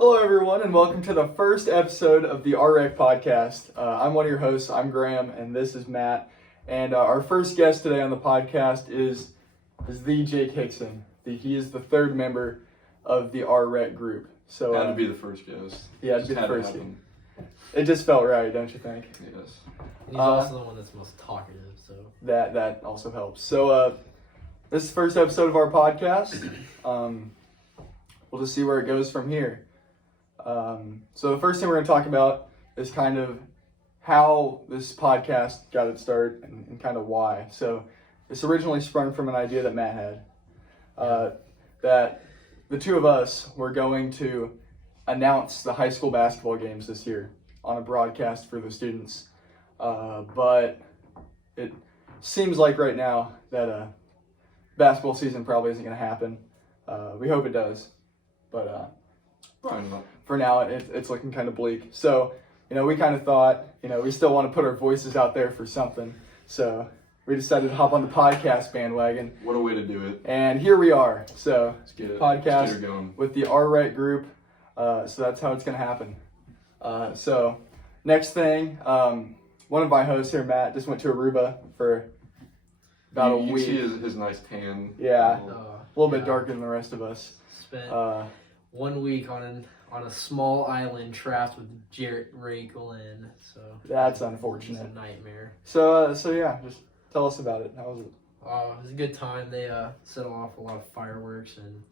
Hello, everyone, and welcome to the first episode of the RREC Podcast. I'm one of your hosts. I'm Graham, and this is Matt. And our first guest today on the podcast is the Jake Hixson. He is the third member of the RREC group. So had to be the first guest. Yeah, had to be the first guest. It just felt right, don't you think? Yes. And he's also the one that's most talkative, so that also helps. So this is the first episode of our podcast. We'll just see where it goes from here. So the first thing we're going to talk about is kind of how this podcast got its start and kind of why. So this originally sprung from an idea that Matt had, that the two of us were going to announce the high school basketball games this year on a broadcast for the students. But it seems like right now that basketball season probably isn't going to happen. We hope it does, but Probably not. For now, it's looking kind of bleak. So, we kind of thought, we still want to put our voices out there for something. So we decided to hop on the podcast bandwagon. What a way to do it. And here we are. So Let's get it. Podcast Let's get her going. with the RREC group. So that's how it's going to happen. So next thing, one of my hosts here, Matt, just went to Aruba for about a You week. see his nice tan. Yeah. little- A little bit darker than the rest of us. spent 1 week on a small island trapped with Ray Glenn, so That's it unfortunate. was a nightmare. So yeah, just tell us about it. How was it? It was a good time. They set off a lot of fireworks, and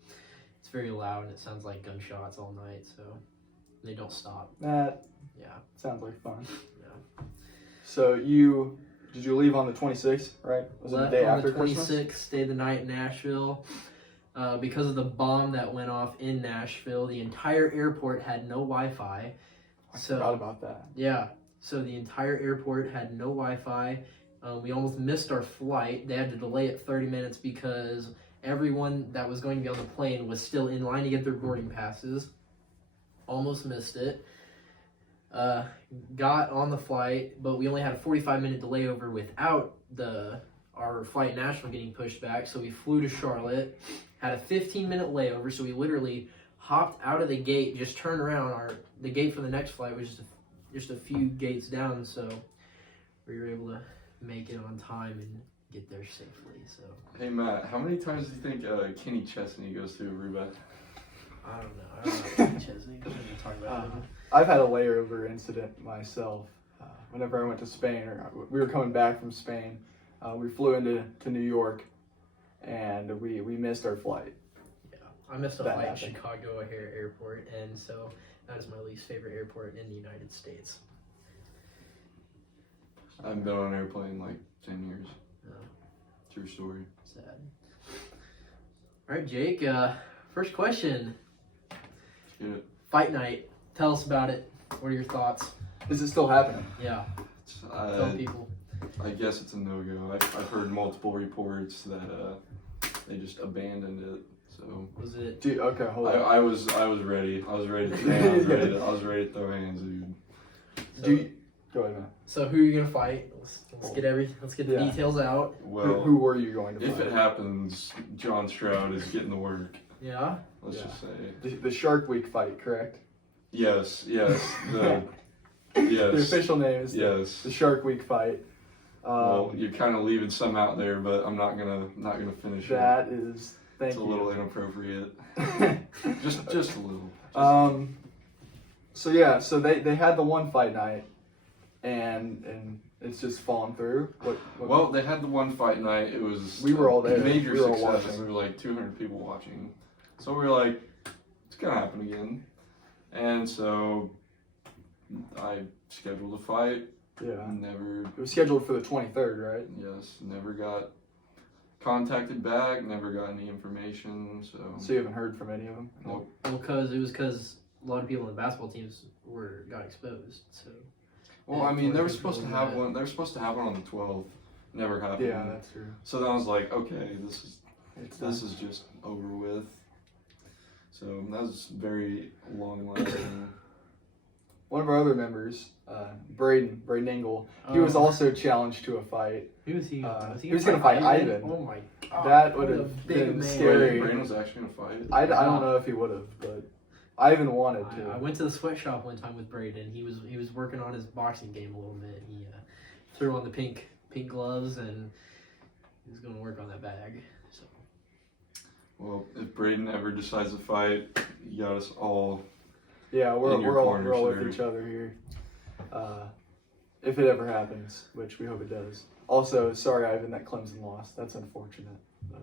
it's very loud, and it sounds like gunshots all night, so they don't stop. That Yeah, sounds like fun. yeah. So did you leave on the 26th, right? Was Left it the day on after the Christmas? 26th, stayed the night in Nashville. Because of the bomb that went off in Nashville, the entire airport had no Wi-Fi. I forgot about that. Yeah, so the entire airport had no Wi-Fi. We almost missed our flight. They had to delay it 30 minutes because everyone that was going to be on the plane was still in line to get their boarding passes. Almost missed it. Got on the flight, but we only had a 45-minute delay over without our flight in Nashville getting pushed back. So we flew to Charlotte, had a 15-minute layover. So we literally hopped out of the gate, just turned around. The gate for the next flight was just a few gates down, so we were able to make it on time and get there safely. So Hey Matt, how many times do you think Kenny Chesney goes to Aruba? I don't know. Chesney. We shouldn't talk about him. I've had a layover incident myself. Whenever I went to Spain, or we were coming back from Spain, we flew into New York, and we missed our flight. Yeah, I missed a That flight in happened. Chicago O'Hare Airport, and so that is my least favorite airport in the United States. I haven't been on an airplane in like 10 years. No. True story. Sad. All right, Jake. First question. Let's get it. Fight night. Tell us about it. What are your thoughts? Is it still happening? Yeah. It's, Tell people. I guess it's a no-go. I've heard multiple reports that they just abandoned it. So Was it? Dude, okay, hold on. I was ready. I was ready to I was ready to throw hands, dude. Go ahead, man. So who are you gonna fight? Let's get the Yeah. details out. Well, Who were you going to if fight? it happens, John Stroud is getting the work. Yeah. Let's Yeah. just say. The Shark Week fight, correct? Yes. The The yes. official name is Yes. the Shark Week fight. Well, you're kind of leaving some out there, but I'm not gonna finish it. That is, thank It's a you. little inappropriate. just a little. So yeah, so they had the one fight night, and it's just fallen through. What Well, they had the one fight night. It was We were all there. Major We were all success. watching. There were like 200 people watching. So we were like, it's gonna happen again. And so I scheduled a fight. yeah, Never, it was scheduled for the 23rd, right? never got contacted back. Never got any information. So you haven't heard from any of them? Nope. Well, because a lot of people in the basketball teams got exposed. So. Well, I mean, they were supposed to have one. They were supposed to have one on the 12th. Never happened. Yeah, that's true. So then I was like, okay, this This is just over with. So that was very long lasting. one of our other members, Braden Engel. He was also challenged to a fight. Who was he? He was gonna fight Ivan. Oh my god! That what would a have big been man. scary. Braden was actually gonna fight. I don't know if he would have, but I even wanted to. I went to the sweatshop one time with Braden. He was working on his boxing game a little bit. He threw on the pink gloves and he was going to work on that bag. So. Well, if Braden ever decides to fight, you got us all. Yeah, we're all with sir. each other here. If it ever happens, which we hope it does. Also, sorry, Ivan, that Clemson lost. That's unfortunate. But,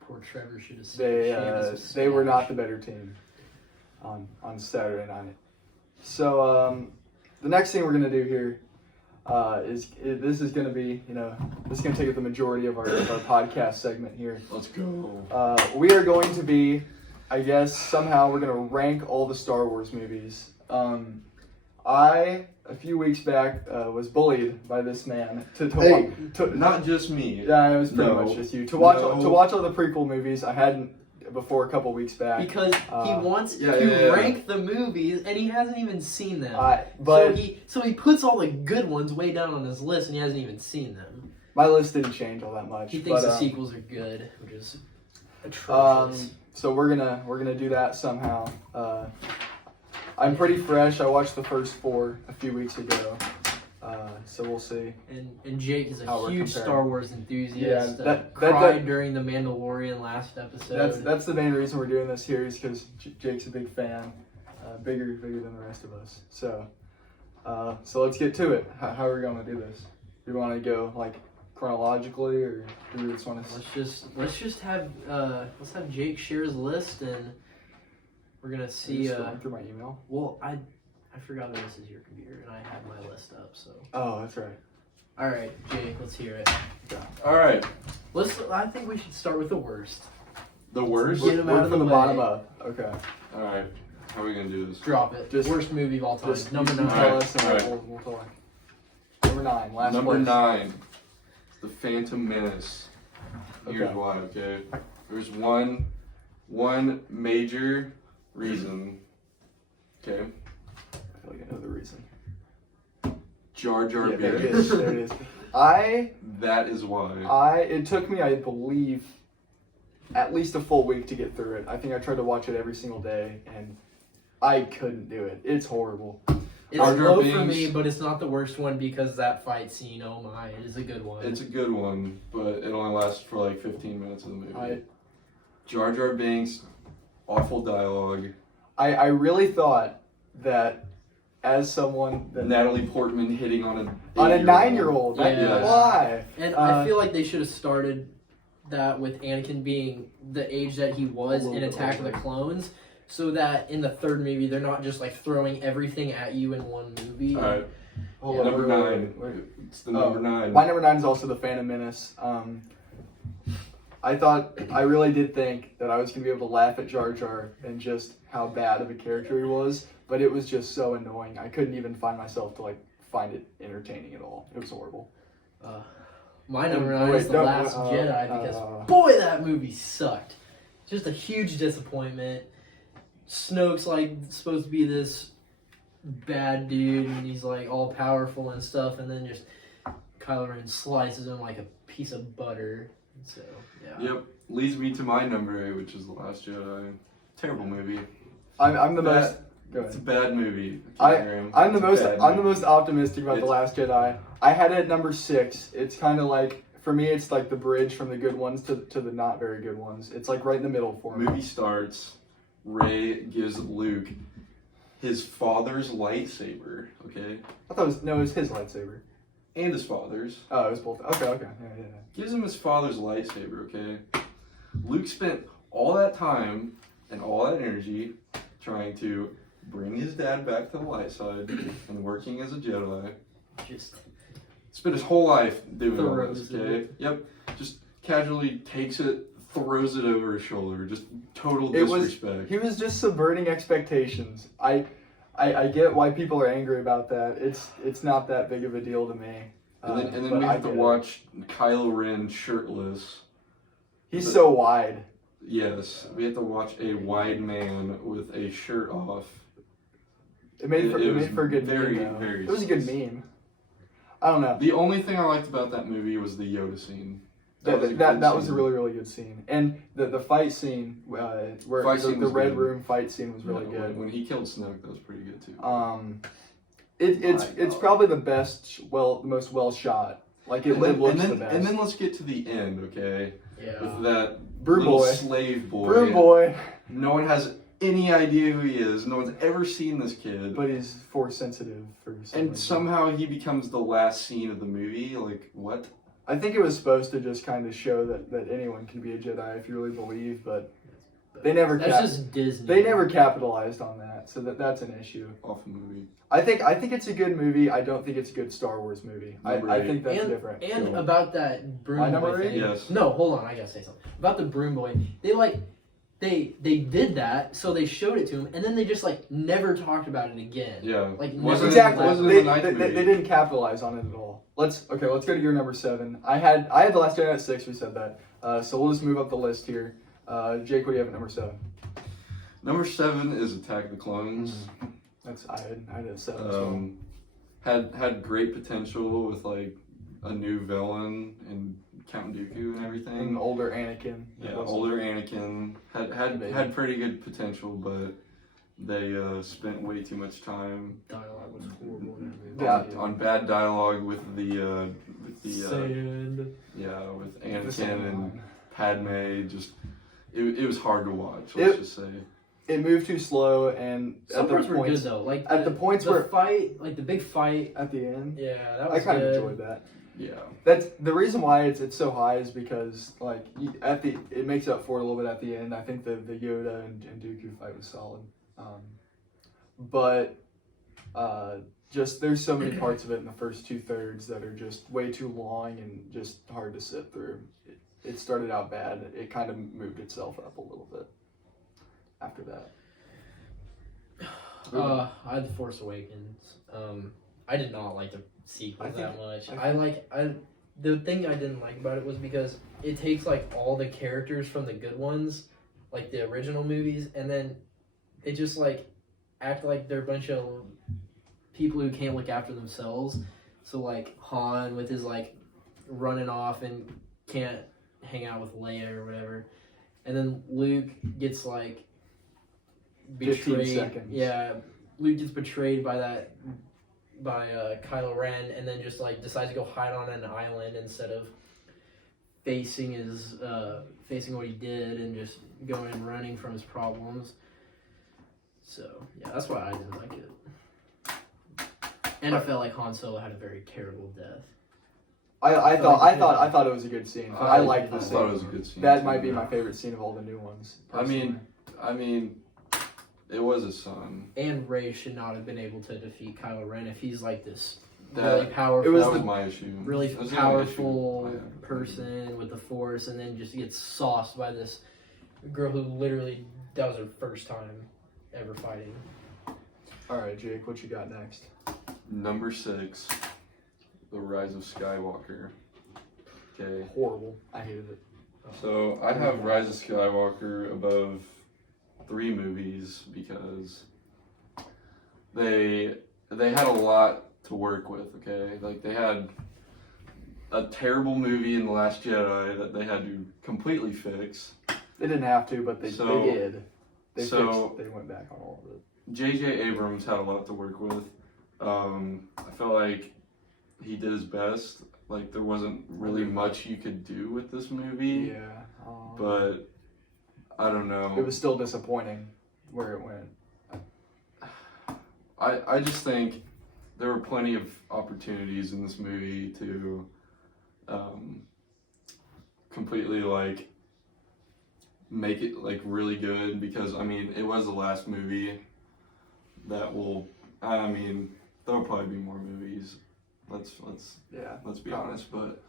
poor Trevor should have they were not the better team on Saturday night. So the next thing we're gonna do here this is gonna be this is gonna take up the majority of our podcast segment here. Let's go. We are going to be, I guess somehow we're gonna rank all the Star Wars movies. A few weeks back, was bullied by this man to Not just me. Yeah, it was pretty much just you to watch all the prequel movies. I hadn't before a couple weeks back because he wants to rank the movies and he hasn't even seen them. So he puts all the good ones way down on his list and he hasn't even seen them. My list didn't change all that much. He thinks the sequels are good, which is atrocious. So we're gonna do that somehow. I'm pretty fresh. I watched the first 4 a few weeks ago, so we'll see. And Jake is a huge Star Wars enthusiast. Yeah, cried during the Mandalorian last episode. That's the main reason we're doing this series because Jake's a big fan, bigger than the rest of us. So let's get to it. How are we going to do this? Do you want to go like chronologically, or do we just want to? Let's just have Jake share his list and. We're gonna see. Going through my email. Well, I forgot that this is your computer, and I had my list up. So. Oh, that's right. All right, Jake, let's hear it. All right. I think we should start with the worst. The worst. Get them out of from the way. bottom up. Okay. All right. How are we gonna do this? Drop it. Worst movie of all time. Number 9. Tell us and we'll talk. Number 9. Last Number place. 9. The Phantom Menace. Here's why. Okay. There's one major reason. Okay. I feel like I know the reason. Jar Jar Yeah, there it Binks. is. There it is. That is why. It took me, I believe, at least a full week to get through it. I think I tried to watch it every single day, and I couldn't do it. It's horrible. It's low for me, but it's not the worst one because that fight scene, oh my, it is a good one. It's a good one, but it only lasts for like 15 minutes of the movie. Jar Jar Binks, awful dialogue. I really thought that as someone that Natalie Portman hitting on a 9-year-old. Why? And I feel like they should have started that with Anakin being the age that he was in Attack of the Clones, so that in the third movie they're not just like throwing everything at you in one movie. All right. Number 9. It's the number 9. My number 9 is also the Phantom Menace. I really did think that I was going to be able to laugh at Jar Jar and just how bad of a character he was, but it was just so annoying. I couldn't even find myself to find it entertaining at all. It was horrible. My number 9 is The Last Jedi because boy, that movie sucked. Just a huge disappointment. Snoke's supposed to be this bad dude and he's all powerful and stuff, and then just Kylo Ren slices him like a piece of butter. So yeah. Yep. Leads me to my number 8, which is The Last Jedi. Terrible movie. I'm the most. Go ahead. It's a bad movie. I'm the most optimistic about The Last Jedi. I had it at number 6. It's kind of for me, it's like the bridge from the good ones to the not very good ones. It's right in the middle for me. Movie starts. Rey gives Luke his father's lightsaber. Okay. I thought it was his lightsaber. And his father's. Oh, it was both. Okay. Yeah. Gives him his father's lightsaber, okay? Luke spent all that time and all that energy trying to bring his dad back to the light side and working as a Jedi. Just spent his whole life doing all throws this, okay? Yep. Just casually takes it, throws it over his shoulder. Just total disrespect. He was just subverting expectations. I get why people are angry about that. It's not that big of a deal to me. And then we have to watch Kylo Ren shirtless. He's so wide. Yes, we have to watch a wide man with a shirt off. It made for a good very, meme, though. very It was a good meme. I don't know. The only thing I liked about that movie was the Yoda scene. That was a that good was a scene. really good scene, and the fight scene where Fight the scene was red good. room fight scene was really Yeah, good. When he killed Snoke, that was pretty good too. It's probably the best, the most well shot. Like it looks the best. And then let's get to the end, okay? Yeah. With that Broom little boy. slave boy. Broom boy, No one has any idea who he is. No one's ever seen this kid. but he's force sensitive for some And reason. somehow he becomes the last scene of the movie. Like, what? I think it was supposed to just kind of show that anyone can be a Jedi if you really believe, but they never That's just Disney. they never capitalized on that, so that's an issue. Awful movie. I think it's a good movie. I don't think it's a good Star Wars movie. Number I eight. think that's and, different. And So- about that broom My boy number thing. eight? Yes. No, hold on. I gotta say something about the broom boy. They did that, so they showed it to him, and then they just never talked about it again. Yeah. Like, wasn't Exactly. Wasn't They, in the ninth they, movie. they didn't capitalize on it at all. Let's go to your number 7. I had The Last Jedi at 6. We said that. So we'll just move up the list here. Jake, what do you have at number 7? Number 7 is Attack of the Clones. I had it at 7 as well. Had great potential with a new villain and Count Dooku and everything. And older Anakin. Yeah, older Anakin had pretty good potential, but they spent way too much time Dialogue was horrible. on bad dialogue with the Sand. with The Anakin same and line. Padme. Just it was hard to watch. Let's just say. It moved too slow, and Some at the parts were good points though. Like at the points the where fight, the big fight. at the end, Yeah, that I was kind of good. enjoyed that. Yeah. That's the reason why it's so high is because it makes up for it a little bit at the end. I think the Yoda and Dooku fight was solid, but just there's so many parts of it in the first 2/3 that are just way too long and just hard to sit through. It started out bad. It kind of moved itself up a little bit after that. I had The Force Awakens. I did not like the sequel that much. The thing I didn't like about it was because it takes all the characters from the good ones, like the original movies, and then they just act like they're a bunch of people who can't look after themselves. So Han with his running off and can't hang out with Leia or whatever, and then Luke gets 15 betrayed. seconds. Yeah, Luke gets betrayed by Kylo Ren, and then just decides to go hide on an island instead of facing what he did and just going and running from his problems. So yeah, that's why I didn't like it. And I felt like Han Solo had a very terrible death. I thought it was a good scene. I liked the I scene. thought it was a good scene. That too, might be yeah. my favorite scene of all the new ones. I mean, it was his son. And Rey should not have been able to defeat Kylo Ren if he's this That- really powerful, it was That the- was my issue. really That was the only powerful issue I had. person with the Force, and then just gets sauced by this girl who literally that was her first time ever fighting. All right, Jake, what you got next? Number 6, The Rise of Skywalker. Okay. Horrible. I hated it. So I have Rise of Skywalker above 3 movies because they had a lot to work with, okay? They had a terrible movie in The Last Jedi that they had to completely fix. They didn't have to, but they did. They went back on all of it. J.J. Abrams had a lot to work with. I felt like he did his best. There wasn't really much you could do with this movie. Yeah. But I don't know. It was still disappointing where it went. I just think there were plenty of opportunities in this movie to completely make it really good, because it was the last movie that will there'll probably be more movies. Let's be honest, but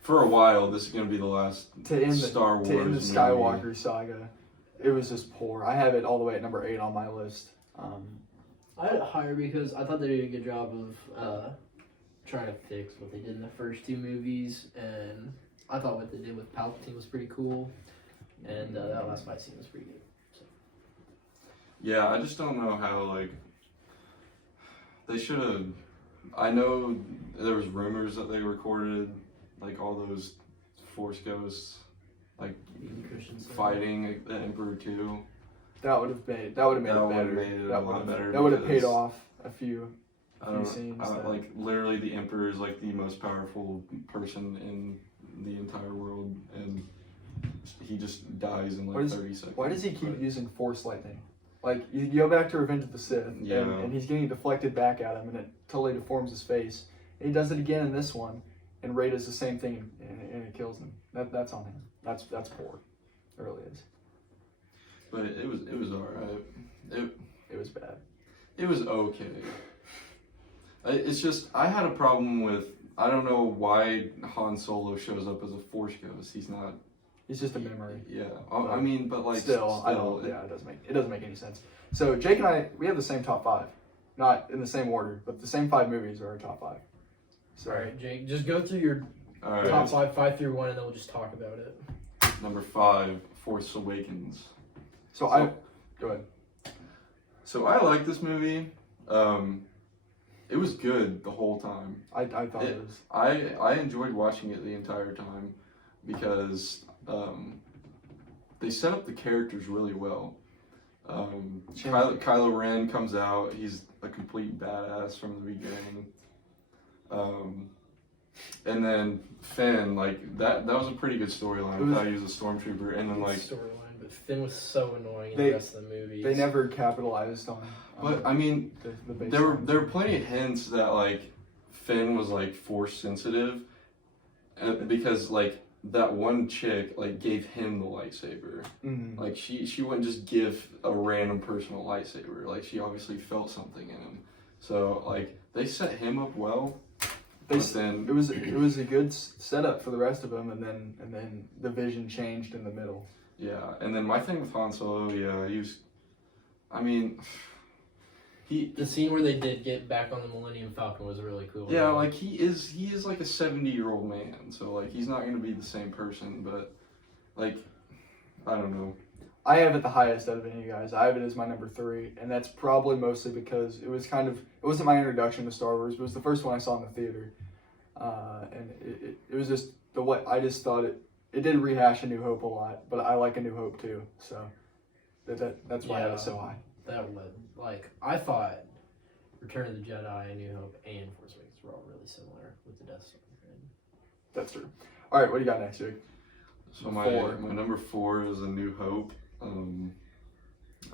for a while this is gonna be the last Star Wars to end the movie. Skywalker saga. It was just poor. I have it all the way at number 8 on my list. I had it higher because I thought they did a good job of trying to fix what they did in the first 2 movies, and I thought what they did with Palpatine was pretty cool, and that last fight scene was pretty good. So. Yeah, I just don't know how they should have. I know there was rumors that they recorded all those Force Ghosts, like Christensen. fighting the Emperor too. That would have made it That would've better. made it a lot better That would have paid because- off a few scenes. Like literally, the Emperor is like the most powerful person in the entire world, and he just dies in like 30 seconds. Why does he keep using Force lightning? Like, you go back to Revenge of the Sith, Yeah. and he's getting deflected back at him, and it totally deforms his face. And he does it again in this one, and Rey does the same thing, and it kills him. That's on him. That's poor. It really is. But it was alright. It was bad. It was okay. It's just, I had a problem with, I don't know why Han Solo shows up as a Force Ghost. He's not. He's just a memory. Yeah. I mean, but like. Still, I don't. Yeah, it doesn't make any sense. So Jake and I, we have the same top 5, not in the same order, but the same 5 movies are our top 5. So All right, Jake, just go through your Alright. top 5 through 1, and then we'll just talk about it. Number 5, Force Awakens. go ahead. So I like this movie. It was good the whole time. I thought it was. I enjoyed watching it the entire time because they set up the characters really well. Kylo Ren comes out. He's a complete badass from the beginning. And then Finn, like that was a pretty good storyline. I thought he was a stormtrooper, and then like storyline, but Finn was so annoying in They- the rest of the movie. They never capitalized on. But I mean, the base there lines. were plenty of hints that like Finn was like force sensitive, because like that one chick like gave him the lightsaber. Mhm. Like she wouldn't just give a random person a lightsaber. Like she obviously felt something in him. So like they set him up well. But then It was a good setup for the rest of them, and then the vision changed in the middle. yeah, and then my thing with Han Solo, yeah, he was. I mean, The scene where they did get back on the Millennium Falcon was really cool. yeah, like he is like a 70-year-old man, so like he's not gonna be the same person, but like I don't know. I have it the highest out of any of you guys. I have it as my number 3, and that's probably mostly because it wasn't my introduction to Star Wars, but it was the first one I saw in the theater, and it was just I just thought it did rehash A New Hope a lot, but I like A New Hope too, so that's why I have it so high. That was like I thought Return of the Jedi, A New Hope, and Force Awakens were all really similar with the Death Star. That's true. All right, what do you got next, Jake? So my number 4 is A New Hope.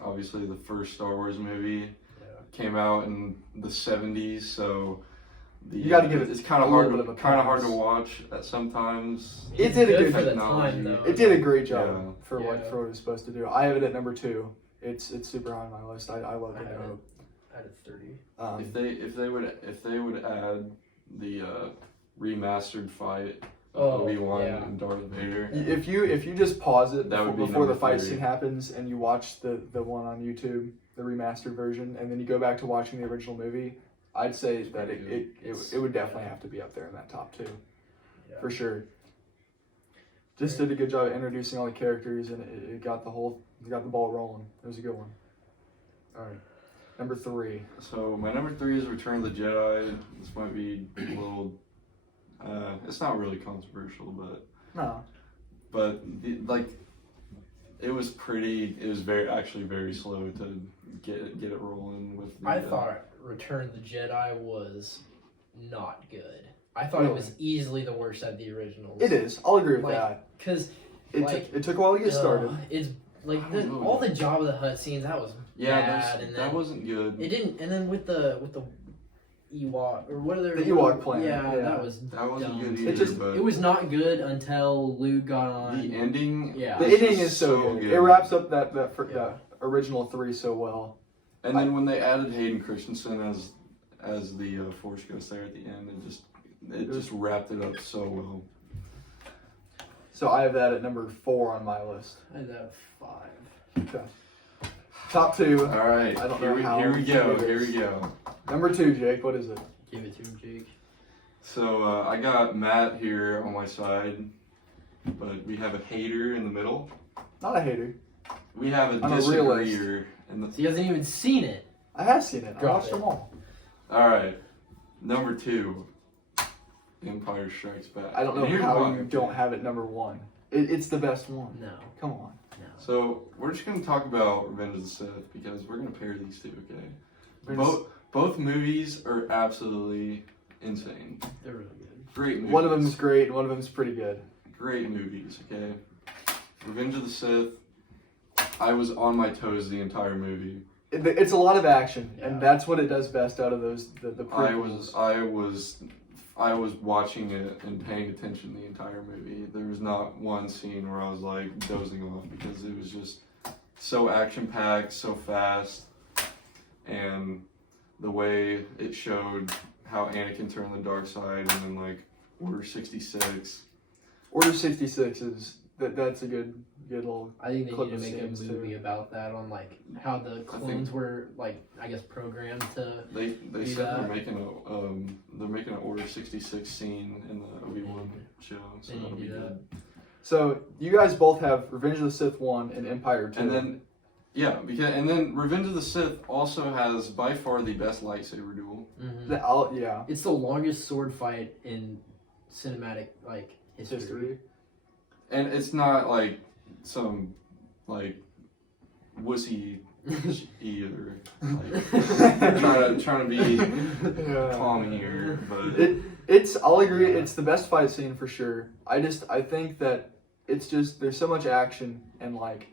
Obviously the first Star Wars movie came out in the 70s, so you got to give it. It's kind of hard to watch at sometimes. It did a good for the technology. time though. It did a great job Yeah. for what it was supposed to do. I have it at number 2. It's super high on my list. I love I it. had it at 30. If they would add the remastered fight Oh, of Obi-Wan yeah. and Darth Vader. If you just pause it That would be before the number fight 3. scene happens and you watch the one on YouTube, the remastered version, and then you go back to watching the original movie, I'd say that it would definitely have to be up there in that top 2 for sure. Just did a good job of introducing all the characters, and it got the ball rolling. It was a good one. All right, number 3. So my number 3 is Return of the Jedi. This might be a little. It's not really controversial, No, but it was pretty. It was very slow to get it rolling with. I thought Return of the Jedi was not good. I thought it was easily the worst out of the originals. it is. I'll agree with Like, that. Because It took a while to get started. It's like I don't know. all the Jabba the Hutt scenes. That was bad, and that then wasn't good. it didn't. And then with the Ewok or what are they? The Ewok planet, Yeah, yeah. that was That wasn't dumb. good either. But It was not good until Luke got on. the ending. Yeah. The was ending just is so good. It wraps up that original 3 so well. And then when they added Hayden Christensen as the Force Ghost there at the end, it just wrapped it up so well. So I have that at number 4 on my list. I had that 5. Okay. Top 2. All right, I don't know how here we go. it Here is. we go. Number 2, Jake. What is it? Give it to him, Jake. So I got Matt here on my side, but we have a hater in the middle. Not a hater. We have a I'm a realist. disagreeer in the. He hasn't even seen it. I have seen it. I Drop watched it. them all. All right, number 2. Empire Strikes Back. I don't know Here's how why. you don't have it number one. It's the best one. No. Come on. No. So we're just gonna talk about Revenge of the Sith because we're gonna pair these two. Okay. We're just- Both movies are absolutely insane. They're really good. Great movies. One of them is great, and one of them is pretty good. Great movies. Okay. Revenge of the Sith. I was on my toes the entire movie. It's a lot of action, Yeah. and that's what it does best out of those the prequels. I was watching it and paying attention the entire movie. There was not one scene where I was like dozing off because it was just so action packed, so fast, and the way it showed how Anakin turned the dark side, and then like Order 66. Order 66 is that's a good little. I think they clip need to of make a scenes, movie too. about that on like how the clones were like I guess programmed to. They Do said that. they're making an Order 66 scene in the Obi-Wan show, so They need that'll to be do good. So you guys both have Revenge of the Sith 1 and Empire 2. And then Revenge of the Sith also has by far the best lightsaber duel. Mhm. Yeah, It's the longest sword fight in cinematic like history. And it's not like some like wussy either. Like, trying to be calm here, but I'll agree. It's the best fight scene for sure. I think that it's just there's so much action and like,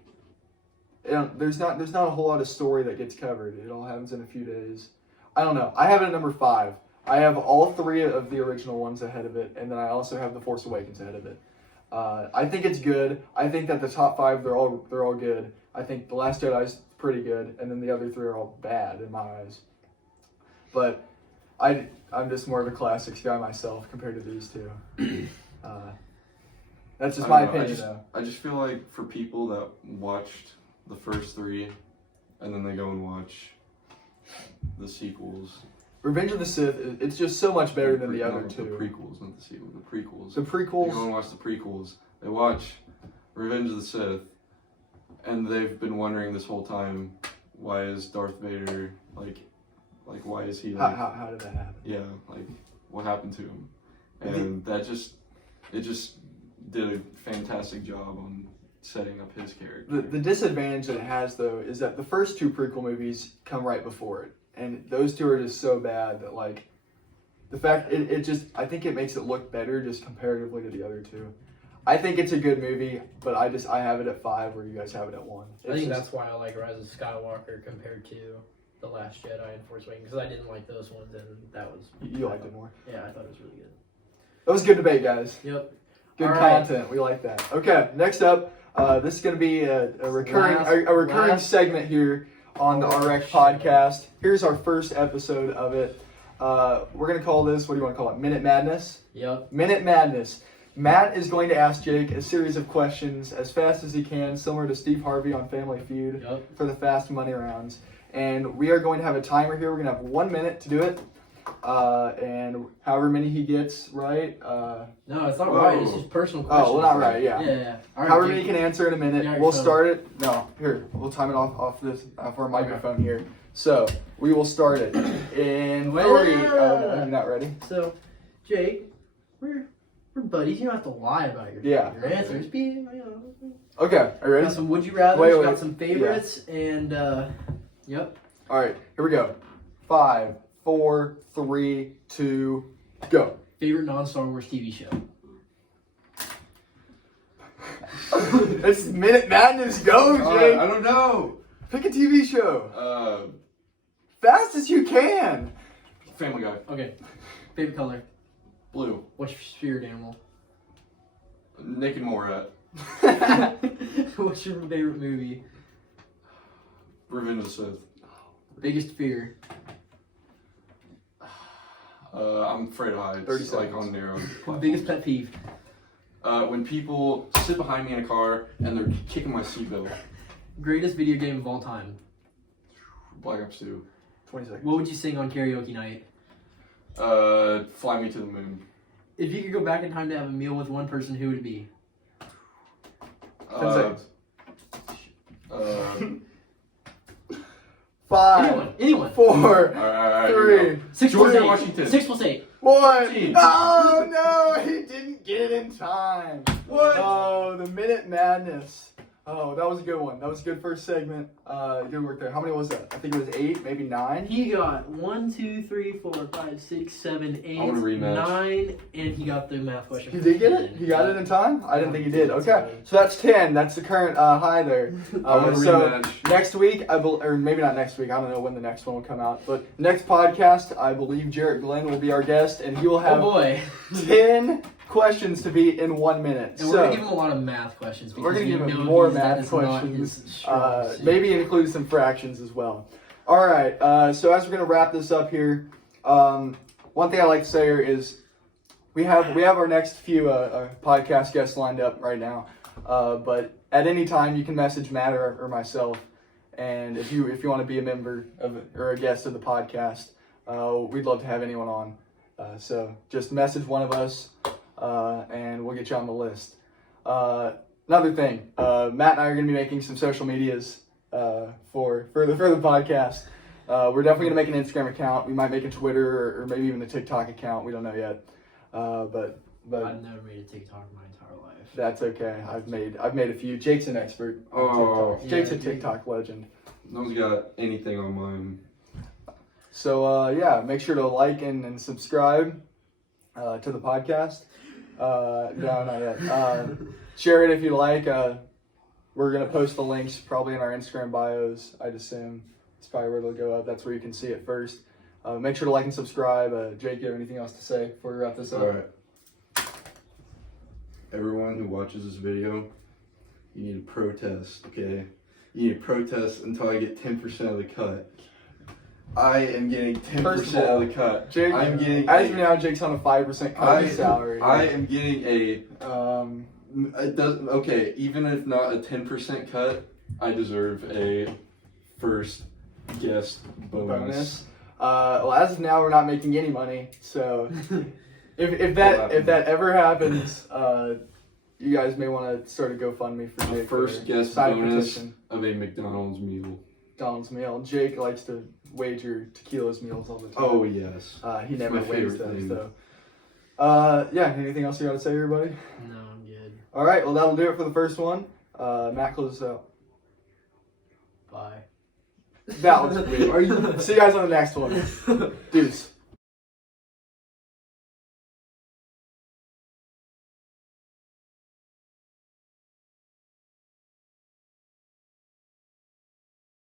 there's not a whole lot of story that gets covered. It all happens in a few days. I don't know. I have it at number 5. I have all 3 of the original ones ahead of it, and then I also have The Force Awakens ahead of it. I think it's good. I think that the top 5 they're all good. I think The Last Jedi's pretty good, and then the other 3 are all bad in my eyes. But I'm just more of a classics guy myself compared to these two. That's just my opinion, though. I just feel like for people that watched the first 3 and then they go and watch the sequels. Revenge of the Sith, it's just so much better than the other The 2. prequels, not the sequels. The prequels. The They go prequels, and watch the prequels. They watch Revenge of the Sith, and they've been wondering this whole time, why is Darth Vader like why is he like how did that happen? yeah, like what happened to him? And it just did a fantastic job on setting up his character. The disadvantage that it has, though, is that the first 2 prequel movies come right before it. And those 2 are just so bad that, like, the fact, I think it makes it look better just comparatively to the other 2. I think it's a good movie, but I have it at 5 where you guys have it at 1. I think that's why I like Rise of Skywalker compared to The Last Jedi and Force Awakens because I didn't like those ones and that was. You liked it more. Yeah, I thought it was really good. That was a good debate, guys. Yep. Good All right. content. We like that. Okay, next up, this is going to be a recurring Last- segment here on the RREC Podcast. Here's our first episode of it. We're going to call this, what do you want to call it? Minute Madness? Yep. Minute Madness. Matt is going to ask Jake a series of questions as fast as he can, similar to Steve Harvey on Family Feud Yep. for the fast money rounds. And we are going to have a timer here. We're going to have 1 minute to do it. And however many he gets right. No, it's not Whoa. right. It's just personal questions. Oh, well, not right, yeah. Yeah. All right, However Jake. many you can answer in a minute. Yeah, your We'll phone. start it. No, here. We'll time it off our microphone here. So we will start it in 3. Oh, no, I'm not ready. So, Jake, we're buddies. You don't have to lie about your answers. Be, you know. Okay, are you ready? Got some would you rather. Wait. Got some favorites, and yep. All right, here we go. 5, 4, 3, 2, go. Favorite non-Star Wars TV show. It's Minute Madness. Go, Jake. I don't know. Pick a TV show. Uh, Fast as you can. Family Guy. Okay. Favorite color. Blue. What's your spirit animal? Nick and Morat. What's your favorite movie? Revenge of the Sith. Biggest fear. I'm afraid of heights. 30 like seconds. on narrow. Biggest pet peeve. When people sit behind me in a car and they're kicking my seatbelt. Greatest video game of all time. Black Ops 2. 20 seconds. What would you sing on karaoke night? Fly Me to the Moon. If you could go back in time to have a meal with one person, who would it be? 10 seconds. 5. Anyone. 4, Alright, 3. 6 George plus 8. Washington. 6 plus 8. What? 15. Oh no, he didn't get it in time. What? Oh, the Minute Madness. Oh, that was a good one. That was a good first segment. Good work there. How many was that? I think it was 8, maybe 9. He got 1, 2, 3, 4, 5, 6, 7, 8, I want a rematch. 9, and he got the math question. He did get it? He got it in time? I didn't think he did. Okay, so that's 10. That's the current high there. I want a So rematch. next week, or maybe not next week. I don't know when the next one will come out. But next podcast, I believe Jarrett Glenn will be our guest, and he will Oh have boy. 10 questions to beat in 1 minute. And we're going to give him a lot of math questions. We're Because gonna give we him know more that math is not questions. his strong suit. Maybe include some fractions as well. All right. So as we're gonna wrap this up here, one thing I like to say here is we have our next few podcast guests lined up right now. But at any time you can message Matt or myself, and if you want to be a member or a guest of the podcast, we'd love to have anyone on. So just message one of us, and we'll get you on the list. Another thing, Matt and I are going to be making some social medias for the podcast. We're definitely going to make an Instagram account. We might make a Twitter or maybe even a TikTok account. We don't know yet. But I've never made a TikTok in my entire life. that's okay. I've made a few. Jake's an expert on Oh. TikTok. Jake's a Yeah, TikTok legend. No one's got anything on mine. So yeah, make sure to like and subscribe to the podcast. No, not yet. Share it if you like. We're gonna post the links probably in our Instagram bios. I'd assume it's probably where they'll go up. That's where you can see it first. Make sure to like and subscribe. Jake, you have anything else to say before we wrap this up? Alright. Everyone who watches this video, you need to protest, okay? You need to protest until I get 10% of the cut. I am getting 10% First of all, of the cut. Jake, I'm getting as of now, Jake's on a 5% cut of his salary. I am getting a Um, it doesn't okay, even if not a 10% cut, I deserve a first guest bonus. Well, as of now, we're not making any money. So if that ever happens, you guys may want to start a GoFundMe for A Jake. first or guest sign a bonus petition. of a McDonald's meal. McDonald's meal. Jake likes to wager tequila's meals all the time. Oh yes. He never my wins favorite those thing. though. Yeah. Anything else you got to say, everybody? No, I'm good. All right. Well, that'll do it for the first one. Matt, close us out. Bye. That was weird. See you guys on the next one. Deuce.